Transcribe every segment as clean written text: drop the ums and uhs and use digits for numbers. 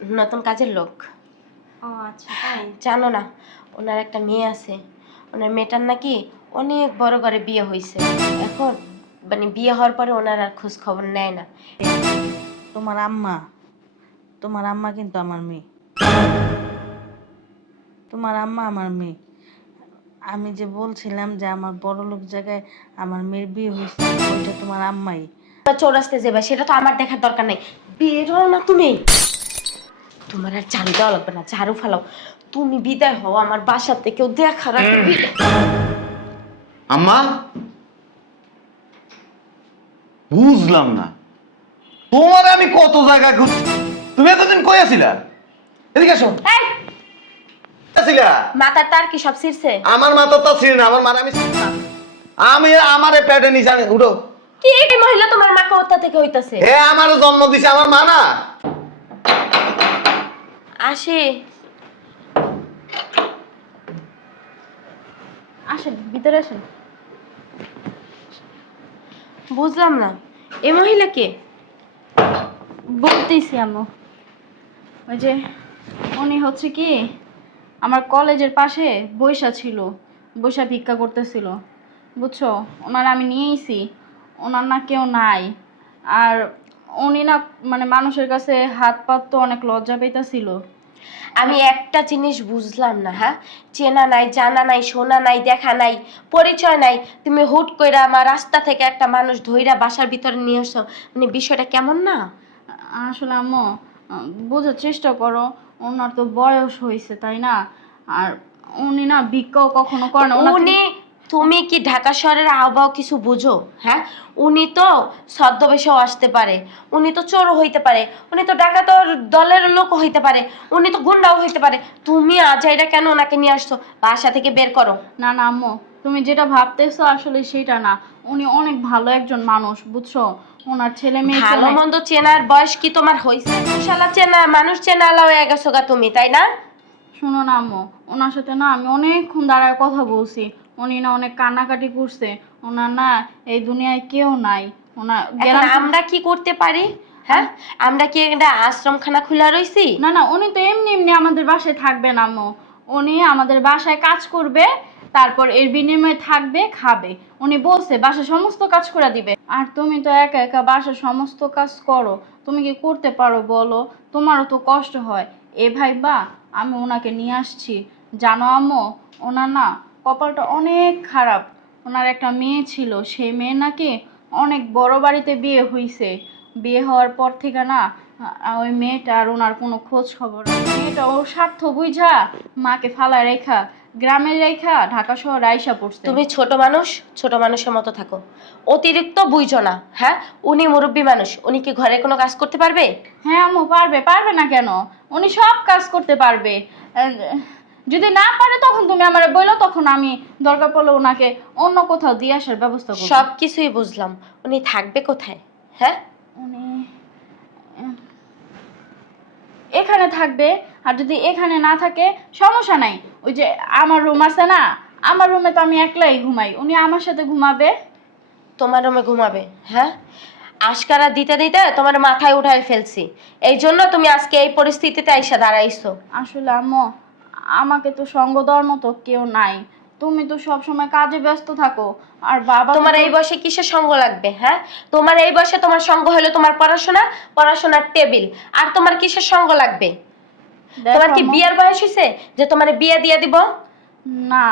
নতুন কাজের লোক। ও আচ্ছা, তাই? জানো না, ওনার একটা মেয়ে আছে। ওনার মেয়েটার নাকি অনেক বড় ঘরে বিয়ে হয়েছে। এখন মানে বিয়ে হওয়ার পরে ওনার আর খোঁজ খবর নেয় না। তোমার আম্মা তোমার আম্মা কিন্তু আমার মেয়ে। তোমার আম্মা আমার মেয়ে। আমি যে বলছিলাম যে আমার বড়লোক জায়গায় আমার মেয়ের বিয়ে হয়েছে, ওইটা তোমার আম্মাই। চৌরাস্তে যাবে সেটা তো আমার দেখার দরকার নেই। বেরো না তুমি। তোমার আর ঝাড়ু দেওয়া লাগবে না, ঝাড়ু ফেলাও। তুমি বিদায় হও আমার বাসাতে, কেউ দেখার আগে বিদায়। আম্মা, বুঝলাম না, তোমার আমি কত জায়গায় খুঁজছি, তুমি এতদিন কই আছিলা? এদিকে আসো। এই, আছিলা? মাথার তার কি সব ছিঁড়ছে? আমার মাথা তো ছিল না, আমার মারা আমি আমারে পেটে নিচে উঠো। কি এই মহিলা তোমার মা কোথা থেকে হইতাছে? হে আমারও জন্ম দিছে আমার মা না। আসে, আসেন, ভিতরে আসেন। বুঝলাম না এই মহিলা কে? বলতেছি আম্মু, ওই যে উনি হচ্ছে কি আমার কলেজের পাশে বইসা ছিল, বইসা ভিক্ষা করতেছিল, বুঝছো? ওনার আমি নিয়েইছি, ওনার না কেউ নাই। আর উনি না মানে মানুষের কাছে হাত পাত তো অনেক লজ্জা পেইতাছিল। আমি একটা জিনিস বুঝলাম না, হ্যাঁ? চেনা নাই, জানা নাই, শোনা নাই, দেখা নাই, পরিচয় নাই, তুমি হুট কইরা আমার রাস্তা থেকে একটা মানুষ ধইরা বাসার ভিতরে নিয়ে আসো, মানে বিষয়টা কেমন না? আসলে আম্মু, বোঝার চেষ্টা করো, ওনার তো বয়স হয়েছে, তাই না? আর উনি না ভিক্ষাও কখনো করে না। উনি, তুমি কি ঢাকা শহরের আবহাওয়া কিছু বুঝো? হ্যাঁ, উনি তো ছদ্মবেশেও আসতে পারে, উনি তো চোরও হইতে পারে, উনি তো ডাকাতর দলের লোকও হইতে পারে, উনি তো গুন্ডাও হইতে পারে। তুমি আজাইরা কেন ওনাকে নিয়ে আসছো? বাসা থেকে বের করো। না না আম্মু, তুমি যেটা ভাবতেছো আসলে সেটা না। উনি অনেক ভালো একজন মানুষ, বুঝছো? ওনার ছেলে মেয়ে ভালো মন্দ চেনার বয়স কি তোমার হইছে? শালা চেনা মানুষ চেনা আলাও হয়ে গেছো গা তুমি, তাই না? শুনো না আম্মু, ওনার সাথে না আমি অনেকক্ষণ দাঁড়ায় কথা বলছি। উনি না অনেক কান্নাকাটি করছে। ওনার না এই দুনিয়ায় কেউ নাই। ওনার এখন আমরা কি করতে পারি? হ্যাঁ, আমরা কি একটা আশ্রমখানা খোলা রইছি? না না, উনি তো এমনি এমনি আমাদের বাসায় থাকবেন আম্মু। উনি আমাদের বাসায় কাজ করবে, তারপর এর বিনিময়ে থাকবে, খাবে। উনি বলছে বাসায় সমস্ত কাজ করে দিবে। আর তুমি তো একা একা বাসার সমস্ত কাজ করো, তুমি কি করতে পারো বলো? তোমারও তো কষ্ট হয়। এ ভাইবা আমি ওনাকে নিয়ে আসছি। জানো আম্মু, ওনার না কপালটা অনেক খারাপ। ওনার একটা মেয়ে ছিল, সেই মেয়ে নাকি অনেক বড় বাড়িতে বিয়ে হইছে। বিয়ে হওয়ার পর থেকে না ওই মেয়েটা আর ওনার কোনো খোঁজ খবর নেই। মেয়েটা ওর স্বার্থ বুঝা মাকে ফালায় রেখা, গ্রামে রেখা ঢাকা শহরে আইসা পড়ছে। তুমি ছোট মানুষ, ছোট মানুষের মতো থাকো, অতিরিক্ত বুঝো না। হ্যাঁ, উনি মুরব্বী মানুষ, উনি কি ঘরে কোনো কাজ করতে পারবে? হ্যাঁ আম্মু, পারবে, পারবে না কেন? উনি সব কাজ করতে পারবে। আহ, যদি না পারে তখন তুমি আমার বললো, তখন আমি দরকার পড়লে ওনাকে অন্য কোথাও দিয়ে আসার ব্যবস্থা করবো। সব কিছুই বুঝলাম, উনি থাকবে কোথায়? হ্যাঁ, উনি এখানে থাকবে। আর যদি এখানে না থাকে সমস্যা নাই, ওই যে আমার রুম আছে না, আমার রুমে তো আমি একলাই ঘুমাই, উনি আমার সাথে ঘুমাবে। তোমার রুমে ঘুমাবে? হ্যাঁ, আশকারা দিতে দিতে তোমার মাথায় উঠায় ফেলছি, এই জন্য তুমি আজকে এই পরিস্থিতিতে আইসা দাঁড়াইছো। আসলে আম্মু, আমাকে তো সঙ্গ দেওয়ার মতো কেউ নাই। তুমি তো সব সময় কাজে ব্যস্ত থাকো, আর বাবা তোমার এই বয়সে কিসের সঙ্গ লাগবে? হ্যাঁ, তোমার এই বয়সে তোমার সঙ্গ হলো তোমার পড়াশোনা, পড়াশোনার টেবিল। আর তোমার কিসের সঙ্গ লাগবে? তোমার কি বিয়ের বয়স হয়েছে যে তোমার বিয়ে দিয়ে দিব? না,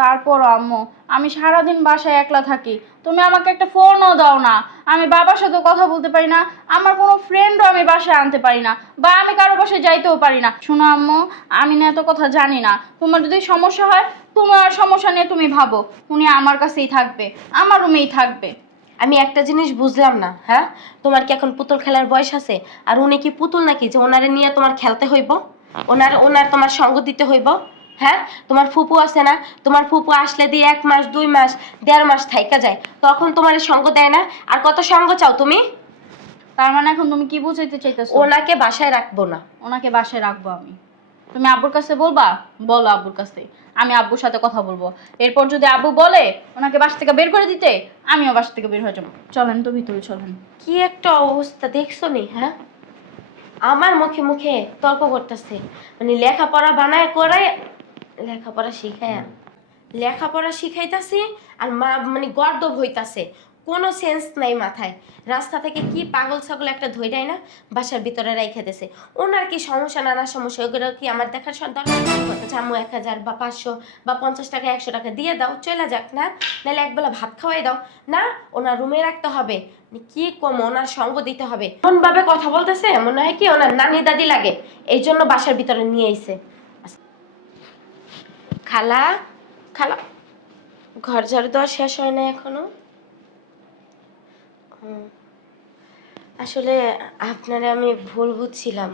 তারপর আম্মু, আমি সারাদিন বাসায় একলা থাকি, তুমি আমাকে একটা ফোনও দাও না। আমি বাবার সাথে কথা বলতে পারি না, আমার কোনো ফ্রেন্ডও আমি বাসায় আনতে পারি না, বা আমি কারো বাসায় যাইতেও পারি না। শোনো আম্মু, আমি না এত কথা জানি না। তোমার যদি সমস্যা হয়, তোমার সমস্যা নিয়ে তুমি ভাবো। উনি আমার কাছেই থাকবে, আমার রুমেই থাকবে। আমি একটা জিনিস বুঝলাম না, হ্যাঁ, তোমার কি এখন পুতুল খেলার বয়স আছে? আর উনি কি পুতুল নাকি যে ওনারে নিয়ে তোমার খেলতে হইব, ওনার ওনার তোমার সঙ্গ দিতে হইব? হ্যাঁ, তোমার ফুপু আছে না, তোমার ফুপু আসলে দিয়ে 1 মাস 2 মাস 1.5 মাস থাইকা যায়, তখন তোমার সঙ্গ দেয় না? আর কত সঙ্গ চাও তুমি? তার মানে এখন তুমি কি বুঝাইতে চাইতেছো? ওনাকে বাসায় রাখবো না। ওনাকে বাসায় রাখবো আমি। তুমি আব্বুর কাছে বলবা, বলো আব্বুর কাছে, আমি আব্বুর সাথে কথা বলবো। এরপর যদি আব্বু বলে ওনাকে বাসা থেকে বের করে দিতে, আমিও বাসা থেকে বের হয়ে যাবো। চলেন তো ভিতরে চলেন। কি একটা অবস্থা দেখছো নি? হ্যাঁ, আমার মুখে মুখে তর্ক করতেছে, মানে লেখাপড়া বানায় করায়, লেখাপড়া শিখায়, লেখাপড়া শিখাইতাছি আর মা মানে গর্দভ হইতাছে, কোনো সেন্স নাই মাথায়। রাস্তা থেকে কি পাগল ছাগল একটা ধইরাই না বাসার ভিতরে রাইখা দিছে। ওনার কি সমস্যা, নানা সমস্যা, ওগুলো কি আমার দেখার দরকার? জামু 1000 বা 500 বা 50 টাকা 100 টাকা দিয়ে দাও, চলে যাক না, নাহলে একবেলা ভাত খাওয়াই দাও না, ওনার রুমে রাখতে হবে, কি কম ওনার সঙ্গ দিতে হবে। এমন ভাবে কথা বলতেছে মনে হয় কি ওনার নানি দাদি লাগে, এই জন্য বাসার ভিতরে নিয়ে আইছে। খালা, খালা, ঘর ঝাড়ু দেওয়া শেষ হয় না এখনো? আসলে আপনারে আমি ভুল বুঝছিলাম,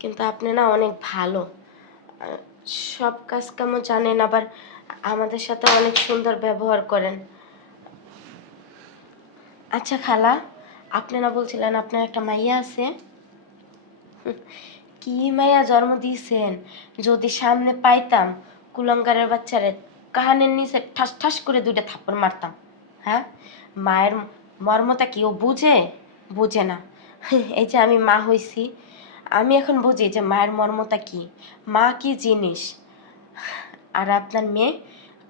কিন্তু আপনি না অনেক ভালো, আহ, সব কাজ কামও জানেন, আবার আমাদের সাথে অনেক সুন্দর ব্যবহার করেন। আচ্ছা খালা, আপনি না বলছিলেন আপনার একটা মাইয়া আছে? কি মাইয়া জন্ম দিয়েছেন, যদি সামনে পাইতাম কুলঙ্গারের বাচ্চারে কানের নিচে ঠাস ঠাস করে 2টা থাপ্পড় মারতাম। হ্যাঁ, মায়ের মর্মটা কি ও বুঝে? বুঝে না। এই যে আমি মা হইছি, আমি এখন বুঝি যে মায়ের মর্মটা কি, মা কি জিনিস। আর আপনার মেয়ে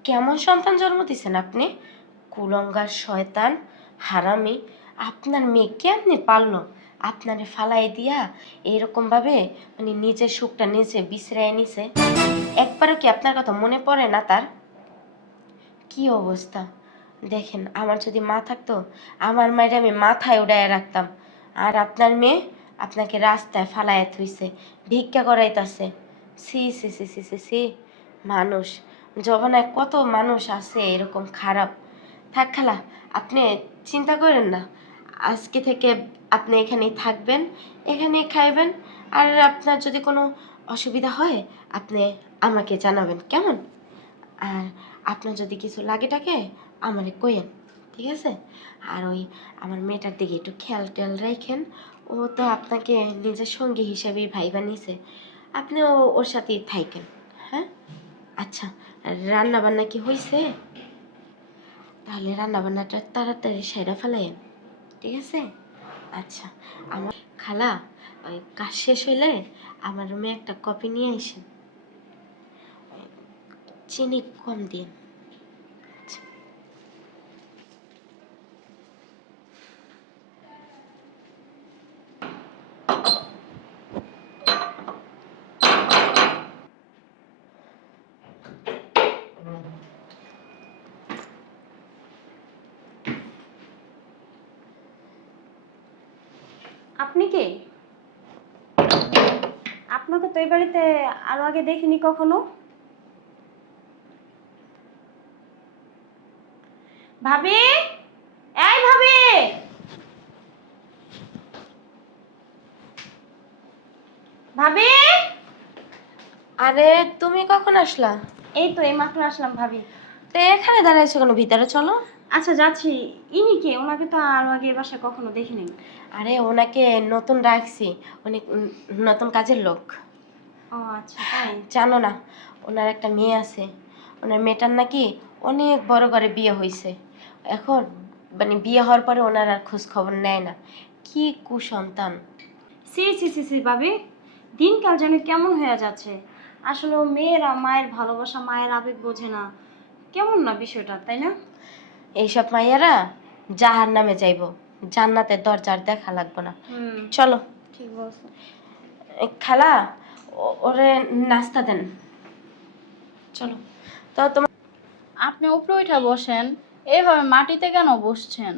কেমন সন্তান জন্ম দিয়েছেন আপনি, কুলঙ্গার শয়তান হারামি। আপনার মেয়ে কেমনি পারলো আপনারে ফালাই দিয়া এইরকম ভাবে, মানে নিজের সুখটা নিজে বিছরাই নিছে? একবারও কি আপনার কথা মনে পড়ে না তার? কি অবস্থা দেখেন, আমার যদি মা থাকতো আমার মায়ের আমি মাথায় উড়াইয়া রাখতাম, আর আপনার মেয়ে আপনাকে রাস্তায় ফালাইয়া থুইছে, ভিক্ষা করাইতাছে। সি সি সি সি সি সি, মানুষ জবানায় কত মানুষ আছে এরকম খারাপ। থাক খালা, আপনি চিন্তা করেন না, আজকে থেকে আপনি এখানেই থাকবেন, এখানেই খাইবেন, আর আপনার যদি কোনো অসুবিধা হয় আপনি আমাকে জানাবেন, কেমন? আর আপনার যদি কিছু লাগে টাকে আমারে কইেন, ঠিক আছে? আর ওই আমার মেয়েটার দিকে একটু খেয়াল টেয়াল রাখেন, ও তো আপনাকে নিজের সঙ্গী হিসাবেই ভাইবা নিছে, আপনিও ওর সাথেই থাকেন। হ্যাঁ, আচ্ছা, রান্না বান্না কি হয়েছে? তাহলে রান্না বান্নাটা তাড়াতাড়ি সেরে ফেলাইন, ঠিক আছে? আচ্ছা, আমার খালা, ওই কাজ শেষ হইলে আমার রুমে একটা কপি নিয়ে আসেন, চিনি কম দিন। আপনি কে? আপনাকে তো এই বাড়িতে আরো আগে দেখিনি কখনো। ভাবি, এই ভাবি, ভাবি। আরে তুমি কখন আসলা? এই তো এই মাত্র আসলাম ভাবি। তো এখানে দাঁড়াইছো কেন, ভিতরে চলো। আচ্ছা যাচ্ছি। ইনি কে? ওনাকে তো আরো আগে এই বাসায় কখনো দেখিনি। আরে ওনাকে নতুন রাখছি, উনি নতুন কাজের লোক। ও আচ্ছা, তাই? জানো না, ওনার একটা মেয়ে আছে, ওনার মেয়েটার নাকি অনেক বড় করে বিয়ে হয়েছে, এখন মানে বিয়ে হওয়ার পরে ওনার আর খোঁজ খবর নেয় না। কি কুসন্তান। সি সি সি সি ভাবি, দিনকাল যেন কেমন হয়ে যাচ্ছে। আসলে মেয়েরা মায়ের ভালোবাসা, মায়ের আবেগ বোঝে না। কেমন না বিষয়টা, তাই না? এইসব মাইয়ারা জাহার নামে যাইবো, জান্নাতের দরজার দেখা লাগবো না। হুম, চলো। ঠিক বলছো। খালা, ওরে নাস্তা দেন, চলো। তো তোমার আপনি উপরে উঠে বসেন, এইভাবে মাটিতে কেন বসছেন?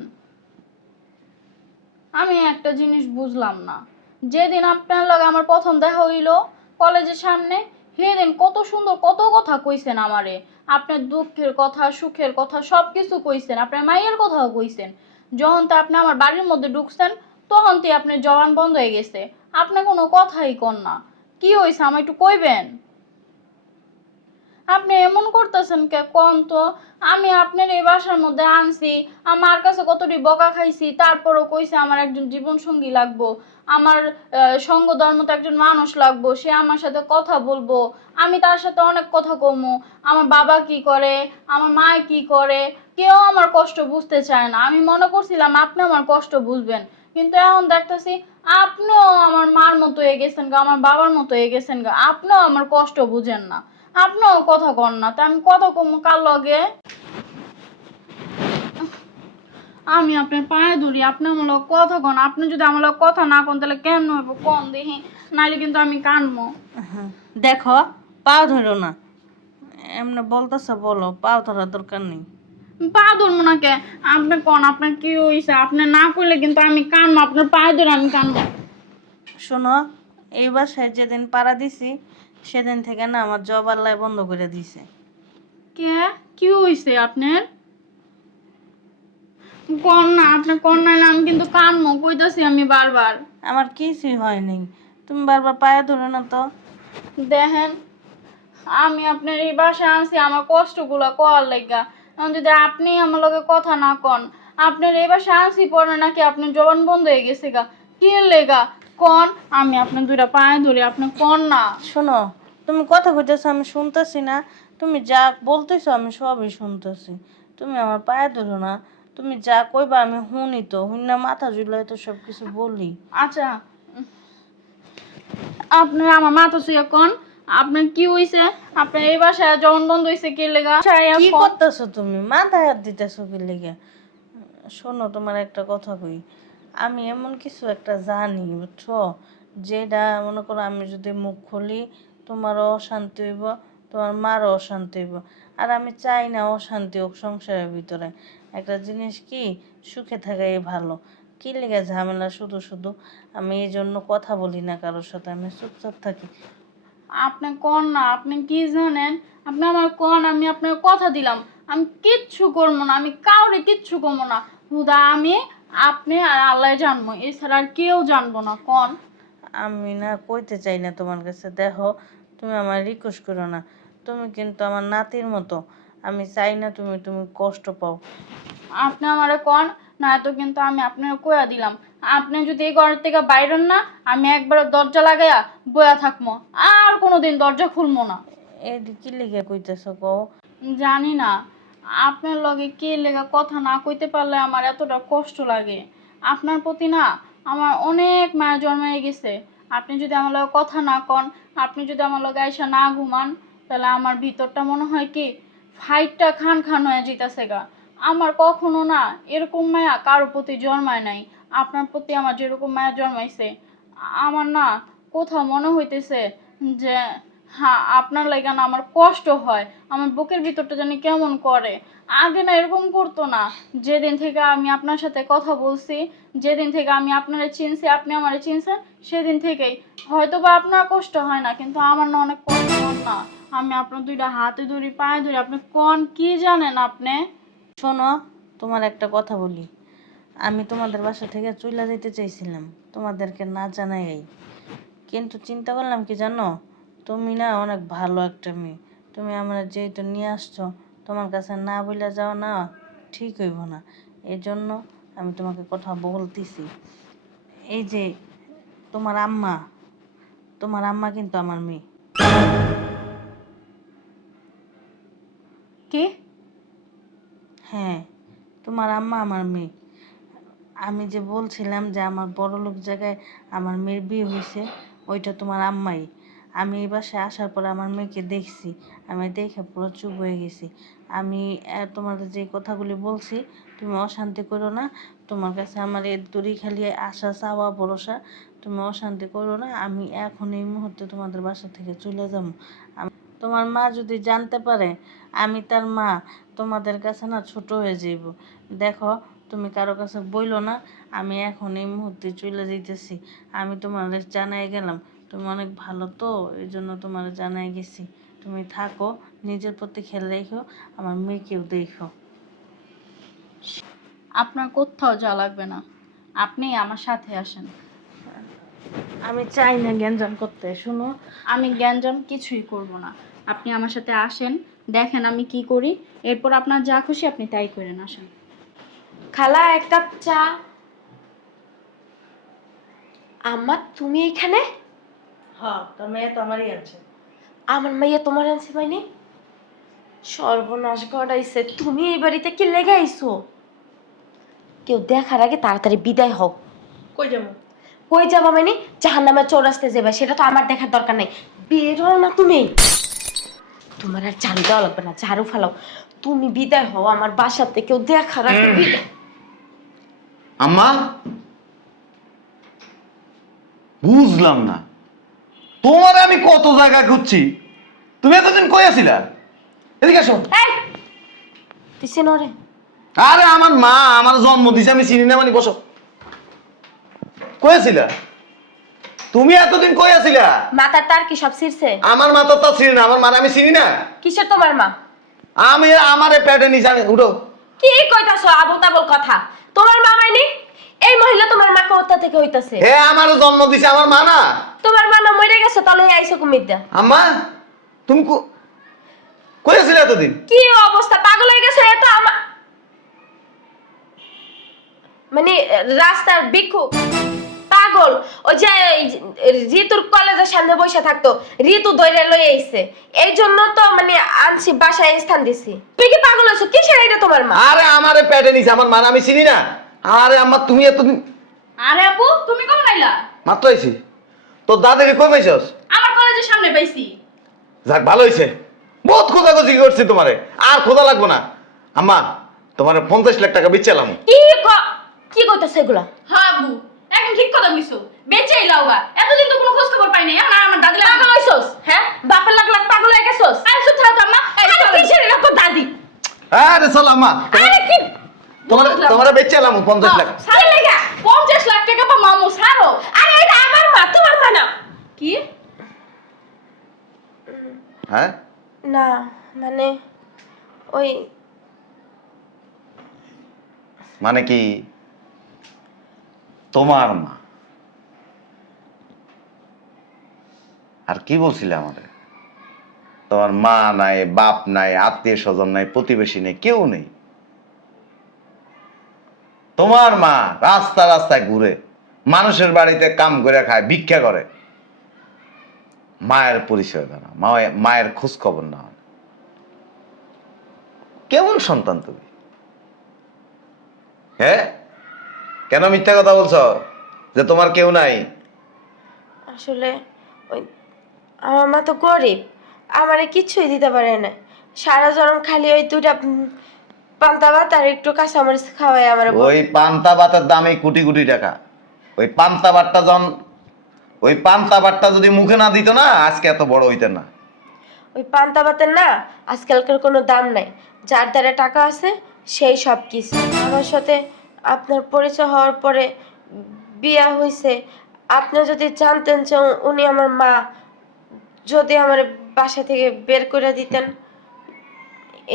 আমি একটা জিনিস বুঝলাম না, যেদিন আপনার লগে আমার প্রথম দেখা হইলো কলেজের সামনে, সেদিন কত সুন্দর কত কথা কইছেন আমারে। আপনার দুঃখের কথা, সুখের কথা সব কিছু কইছেন, আপনার মায়ের কথাও কইছেন। যখন তো আপনি আমার বাড়ির মধ্যে ঢুকছেন তখন তো আপনার জবান বন্ধ হয়ে গেছে, আপনি কোনো কথাই কন না। কি হয়েছে আমার একটু কইবেন? আপনি এমন করতেছেন কে কোন তো? আমি আপনার এই বাসার মধ্যে আনছি, আমার কাছে কতটি বকা খাইছি, তারপরও কইছে আমার একজন জীবন সঙ্গী লাগবো, আমার সঙ্গ ধর্মতে একজন মানুষ লাগবো, সে আমার সাথে কথা বলবো, আমি তার সাথে অনেক কথা কমু। আমার বাবা কি করে, আমার মা কি করে, কেউ আমার কষ্ট বুঝতে চায় না। আমি মনে করছিলাম আপনি আমার কষ্ট বুঝবেন, কিন্তু এখন দেখতেছি আপনিও আমার মার মতো হয়ে গেছেন গা, আমার বাবার মতো হয়ে গেছেন গা, আপনিও আমার কষ্ট বুঝেন না, আপনিও কথা কন না, তা আমি কথা কম কার লগে? আমি আপনার পায়ে ধরি, আপনি আমার লগে কথা কন। আপনি যদি আমার লগে কথা না কন তাহলে কেমন হইব কন দেখি, নাইলে কিন্তু আমি কানবো। দেখো, পাও ধরো না, এমনি বলতেছে বলো, পাও ধরার দরকার নেই। পা ধরবো না কে? আপনি কন আপনার কি হইছে, আপনি না করলে কিন্তু আমি কানবো, আপনার পায়ে ধরে আমি কানবো। শোনো, এই বাসায় যেদিন পাড়া দিছি সেদিন থেকে না আমার জব আল্লাহ বন্ধ করে দিছে। কে? কি হইছে আপনার? কন না, আপনি কন, নাইলে আমি কিন্তু কানবো, কইতাছি আমি বারবার। আমার কিছুই হয়নি, তুমি বারবার পায়ে ধরো না তো। দেখেন, আমি আপনার এই বাসায় আনছি আমার কষ্টগুলো করার লাইগা। এখন যদি আপনি আমার লগে কথা না কন, আপনার এই বাসায় আনছি পরে নাকি আপনার জবান বন্ধ হয়ে গেছে গা, কি লেগা কন? আমি আপনার দুইটা পায়ে ধরি, আপনি কন না। শোনো, তুমি কথা কইতেছো আমি শুনতেছি না, তুমি যা বলতেছো আমি সবই শুনতেছি, তুমি আমার পায়ে ধরো না। তুমি যা কইবা আমি শুনি তো, শুনে মাথা ঝুলাই তো সব কিছু বলি। আচ্ছা, আপনার আমার মাথা ছুঁয়ে কন, আপনার কি হইছে? আপনার এই বাসায় জবান বন্ধ হইছে কি লেগা? কি করতেছো তুমি, মাথায় হাত দিতেছো কি লেগে? শোনো, তোমার একটা কথা কই, আমি এমন কিছু একটা জানি বুঝছো, যেটা মনে করো আমি যদি মুখ খুলি তোমারও অশান্তি হইব, তোমার মারও অশান্তি হইব। আর আমি চাই না অশান্তি হোক সংসারের ভিতরে। একটা জিনিস কি, সুখে থাকাই ভালো। কি লেগে ঝামেলা শুধু শুধু? আমি এই জন্য কথা বলি না কারোর সাথে, আমি চুপচাপ থাকি। আপনি কন না, আপনি কি জানেন? আপনি আমার কন, আমি আপনার কথা দিলাম আমি কিচ্ছু করবো না, আমি কাউরে কিচ্ছু করবো না, হুদা আমি, আপনি আর আল্লাহ জানবো, এছাড়া আর কেউ জানবো না। কন। আমি না কইতে চাই না তোমার কাছে, দেখো তুমি আমার রিকোয়েস্ট করো না, তুমি কিন্তু আমার নাতির মতো, আমি চাই না তুমি তুমি কষ্ট পাও। আপনি আমারে কন, না তো কিন্তু আমি আপনার কইয়া দিলাম, আপনি যদি এই ঘর থেকে বাইরেন না, আমি একবার দরজা লাগাইয়া বয়া থাকবো, আর কোনোদিন দরজা খুলবো না। এই কি লিগে কইতেছো কও? জানি না আপনার লগে কে লেগা কথা না কইতে পারলে আমার এতটা কষ্ট লাগে। আপনার প্রতি না আমার অনেক মায়া জন্মায় গেছে। আপনি যদি আমার লগে কথা না কন, আপনি যদি আমার লগে আইসা না ঘুমান, তাহলে আমার ভিতরটা মনে হয় কি ফাইটটা খান খান হয়ে যেতেছে গা। আমার কখনো না এরকম মায়া কারোর প্রতি জন্মায় নাই, আপনার প্রতি আমার যেরকম মায়া জন্মাইছে। আমার না কোথাও মনে হইতেছে যে হ্যাঁ, আপনার লাগা না আমার কষ্ট হয়, আমার বুকের ভিতরটা জানি কেমন করে। আগে না এরকম করতো না, যেদিন থেকে আমি আপনার সাথে কথা বলছি, যেদিন থেকে আমি আপনারে চিনছি, আপনি আমারে চিনছেন, সেদিন থেকেই হয়তো বা আপনার কষ্ট হয় না, কিন্তু আমার না অনেক কষ্ট হয় না। আমি আপনার দুইটা হাতে ধরি, পায়ে ধরি, আপনি কোন কি জানেন আপনি? শোনো, তোমার একটা কথা বলি, আমি তোমাদের বাসা থেকে চইলা যেতে চাইছিলাম তোমাদেরকে না জানাই, কিন্তু চিন্তা করলাম কি জানো, তুমি না অনেক ভালো একটা মেয়ে, তুমি আমার যেহেতু নিয়ে আসছো, তোমার কাছে না বলে যাও না, ঠিক হইব না। এই জন্য আমি তোমাকে কথা বলতেছি। এই যে তোমার আম্মা, তোমার আম্মা কিন্তু আমার মেয়ে। কি? হ্যাঁ, তোমার আম্মা আমার মেয়ে। আমি যে বলছিলাম যে আমার বড়লোক জায়গায় আমার মেয়ের বিয়ে হয়েছে, ওইটা তোমার আম্মাই। আমি এই বাসায় আসার পর আমার মেয়েকে দেখছি, আমি দেখে পুরো চুপ হয়ে গেছি। আমি তোমাদের যে কথাগুলি বলছি, তুমি অশান্তি করো না। তোমার কাছে আমার এর দড়ি খালি আশা চাওয়া ভরসা, তুমি অশান্তি করো না। আমি এখন এই মুহূর্তে তোমাদের বাসা থেকে চলে যাবো। তোমার মা যদি জানতে পারে আমি তার মা, তোমাদের কাছে না ছোট হয়ে যাইব। দেখো, তুমি কারো কাছে বইলো না, আমি এখন এই মুহূর্তে চলে যাইতেছি। আমি তোমার জানাই গেলাম, তুমি অনেক ভালো তো, এই জন্য তোমার জানাই গেছি। তুমি থাকো, নিজের প্রতি খেয়াল রেখো, আমার মেয়েকেও দেখো। আপনার কোথাও যাওয়া লাগবে না, আপনি আমার সাথে আসেন। আমি চাই না গ্যাঞ্জাম করতে, শুনো। আমি জ্ঞানজাম কিছুই করব না, আপনি আমার সাথে আসেন, দেখেন আমি কি করি, এরপর আপনার যা খুশি আপনি তাই করেন, আসেন। খালা, এক কাপ চা। আম্মা, তুমি এখানে? হ্যাঁ, তোর মেয়ে তো আমারই আছে। আমার মাইয়া তোমার আনছে মানে? সর্বনাশ ঘটাইছে, তুমি এই বাড়িতে কি লেগে আইছো? কেউ দেখার আগে তাড়াতাড়ি বিদায় হও। কই যাবো? কই যাবা মানে জাহান্নামের চৌরাস্তায় যাবে, সেটা তো আমার দেখার দরকার নেই। বেরো না তুমি, তোমার আর ঝাড়ু দেওয়া লাগবে না, ঝাড়ু ফেলাও। তুমি বিদায় হও আমার বাসাতে, কেউ দেখার আগে বিদায়। আম্মা, বুঝলাম না, তোমার আমি কত জায়গায় খুঁজছি, তুমি এতদিন কই আছিলা? এদিকে আসো। এই দিছে নরে, আরে আমার মা আমার জন্ম দিছে, আমি চিনি না, মানে বসো। কই আছিলা তুমি? এতদিন কই আছিলা? মাথার তার কি সব ছিঁড়ছে? আমার মা তো তা চিনি না, আমার মা আমি চিনি না। কিসের তোমার মা? আমি আমারে পেটে নিছে, আমি উঠো। কি কইতাছো আবল তাবল কথা? তোমার মা মানে এই মহিলা তোমার মা কোথা থেকে হইতাছে? হে আমার জন্ম দিছে আমার মা না? তোমার মা না মরে গেছে, তাহলে আইসো কুমির দা। আম্মা তুমি কই আছিলা এতদিন? কি অবস্থা, পাগল হয়ে গেছে এ তো আমার মানে রাস্তার ভিক্ষুক পাগল। ওই যে ঋতুর কলেজের সামনে বসে থাকতো, ঋতু ধরে লই আইছে, এই জন্য তো মানে আনছি বাসায় স্থান দিছি। তুই কি পাগল হইছো? কিসের এটা তোমার মা? আরে আমারে পেটে নিছে আমার মা, আমি চিনি না। আরে আম্মা তুমি এতদিন? আরে আপু, তুমি কখন আইলা? মাত্র আইছি। তোর দাদাকে কই পাইছস? আমার কলেজের সামনে পাইছি। যাক ভালো হইছে, বহুত খোঁজাখুঁজি করছি তোমারে, আর খোঁজা লাগবো না। আম্মা তোমারে 50 লাখ টাকা বেচালাম। কি কইতাছে এগুলা? হ্যাঁ আপু, একদম ঠিক কথা কইছো। বেঁচে আইলাওগা, এতদিন তো কোনো খোঁজ খবর পাই নাই। এখন আর আমার দাদি পাগল হইছস? হ্যাঁ, বাপের লাখ লাখ পাগল হয়ে গেছস? আইছো থাক আম্মা। আরে কিসের এটা তো দাদি? আরে চল আম্মা, আরে কি তোমারে বেচালাম 50 লাখ। সারে লাগা 50 লাখ টাকা পা মামু সারো। আরে এটা আমার মা, তোমার মা না। কি? হ্যাঁ না মানে ওই মানে কি তোমার মা? আর কি বলছিলে আমাদের? তোমার মা নাই, বাপ নাই, আত্মীয় স্বজন নাই, প্রতিবেশী নেই, কেউ নেই। তোমার মা রাস্তা রাস্তায় ঘুরে, মানুষের বাড়িতে কাম করে খায়, ভিক্ষা করে। মায়ের পরিচয় দাও না, মায়ের খোঁজ খবর না। কেমন সন্তান তুমি? হ্যাঁ, কেন মিথ্যা কথা বলছো যে তোমার কেউ নাই? আসলে ওই আমার মা তো গরিব, আমারে কিছুই দিতে পারে না। সারা জনম খালি ওই দুইটা পান্তা ভাত আর একটু কাঁচামরিচ খাওয়াই আমার। ওই পান্তা ভাতের দামই কোটি কোটি টাকা। ওই পান্তা ভাতটা ওই পান্তা ভাতটা যদি মুখে না দিত না, আজকে এত বড় হইতেন না। ওই পান্তা ভাতের না আজকালকার কোনো দাম নাই, যার দ্বারা টাকা আছে সেই সব কিছু। আমার সাথে আপনার পরিচয় হওয়ার পরে বিয়া হয়েছে, আপনি যদি জানতেন যে উনি আমার মা, যদি আমার বাসা থেকে বের করে দিতেন,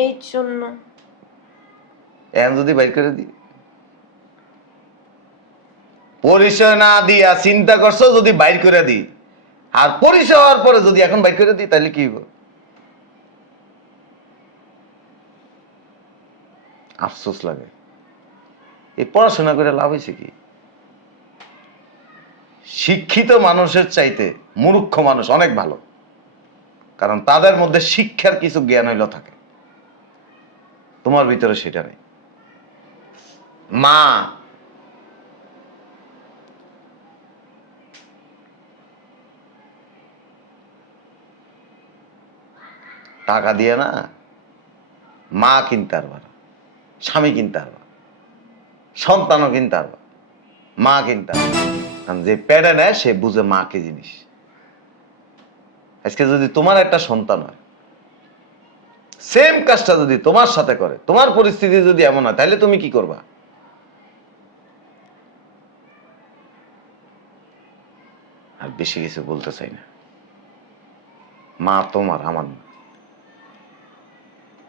এই জন্য। এখন যদি বাইর করে দি, পরিচয় না দিয়া চিন্তা করছো যদি বাইর করে দি, আর পরিচয় হওয়ার পরে যদি এখন বাইর করে দি, তাহলে কি হইব? আফসোস লাগে। এই পড়াশোনা করে লাভ হয়েছে কি? শিক্ষিত মানুষের চাইতে মূর্খ মানুষ অনেক ভালো, কারণ তাদের মধ্যে শিক্ষার কিছু জ্ঞান হইল থাকে, তোমার ভিতরে সেটা নেই। মা টাকা দিয়ে না মা কিনতে পারবা না, স্বামী কিনতে পারবা, সন্তানও কিনতে পারবা, মা কিনতে পারবা। কারণ যে পেটে নেয় সে বুঝে মা কি জিনিস। আজকে যদি তোমার একটা সন্তান হয়, সেম কাজটা যদি তোমার সাথে করে, তোমার পরিস্থিতি যদি এমন হয়, তাহলে তুমি কি করবা? আর বেশি কিছু বলতে চাই না। মা তোমার, আমার না।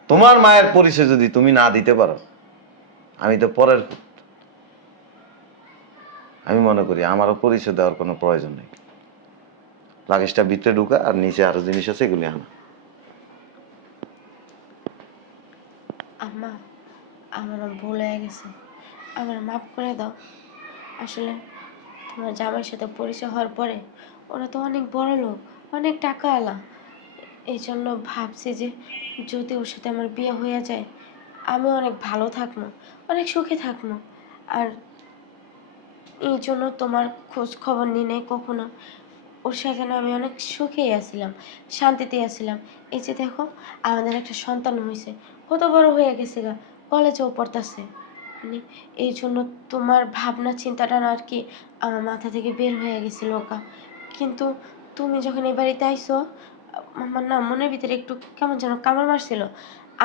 তোমার মায়ের পরিচয় যদি তুমি না দিতে পারো, আমি তো পরের, আমি মনে করি আমারও পরিচয় দেওয়ার কোনো প্রয়োজন নেই। লাগেজটা ভিতরে ঢুকা, আর নিচে আরো জিনিস আছে, এগুলি আনা। আম্মা, আমার ভুল হয়ে গেছে, আমার মাফ করে দাও। আসলে তোমার জামাইয়ের সাথে পরিচয় হওয়ার পরে ওরা তো অনেক বড় লোক, অনেক টাকা আলা, এই জন্য ভাবছি যে যদি ওর সাথে আমার বিয়ে হয়ে যায়, আমি অনেক ভালো থাকবো, অনেক সুখে থাকবো। আর এই জন্য তোমার খোঁজ খবর নিই নাই কখনো। ওর সাথে না আমি অনেক সুখেই আছিলাম, শান্তিতে আছিলাম। এই যে দেখো, আমাদের একটা সন্তান হয়েছে, কত বড় হয়ে গেছে গা, কলেজেও পড়তেছে। মানে এই জন্য তোমার ভাবনা চিন্তাটা না আর কি আমার মাথা থেকে বের হয়ে গেছিল গা। কিন্তু তুমি যখন এই বাড়িতে আইসো, আমার না মনের ভিতরে একটু কেমন যেন কামড় মারছিল।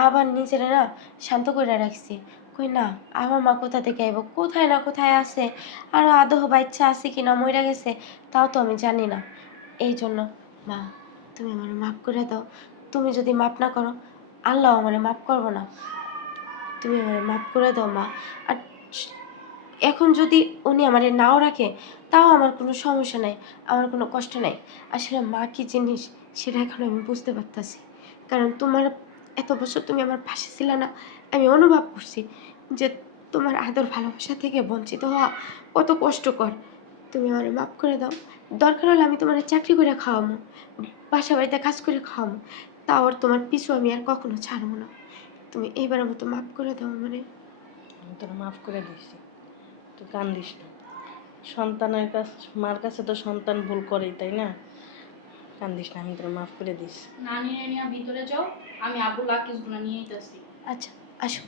আবার নিজেরা না শান্ত করে রাখছি। কই না, আমার মা কোথা থেকে আইব, কোথায় না কোথায় আছে, আর আদৌ বাচ্চা আছে কি না মইরা গেছে তাও তো আমি জানি না। এই জন্য মা, তুমি আমার মাফ করে দাও। তুমি যদি মাফ না করো, আল্লাহ আমার মাফ করবো না। তুমি আমার মাফ করে দাও মা। আর এখন যদি উনি আমারে নাও রাখে, তাও আমার কোনো সমস্যা নাই, আমার কোনো কষ্ট নাই। আসলে মা কি জিনিস সেটা এখন আমি বুঝতে পারতাছি। কারণ তোমার এত বছর তুমি আমার পাশে ছিলে না, আমি অনুভব করছি যে তোমার আদর ভালোবাসা থেকে বঞ্চিত হওয়া কত কষ্টকর। তুমি আমার মাফ করে দাও। দরকার হলে আমি তোমার চাকরি করে খাওয়াবো, বাসা বাড়িতে কাজ করে খাওয়াবো, তাও আর তোমার পিছু আমি আর কখনো ছাড়বো না। তুমি এইবারের মতো মাফ করে দাও মানে। আমি তোরা মাফ করে দিচ্ছি, তুই কান্দিস না। সন্তানের কাছে, মার কাছে তো সন্তান ভুল করেই, তাই না? কান্দিস না, আমি তোরা মাফ করে দিচ্ছি। নানি নিয়ে ভিতরে যাও, আমি আবুল আকিসগুলো নিয়ে আইতাছি। আচ্ছা, আসো।